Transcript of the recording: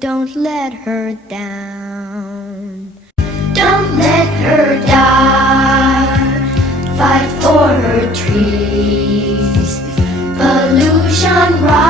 don't let her down. Don't let her die, fight for her trees. Pollution rise.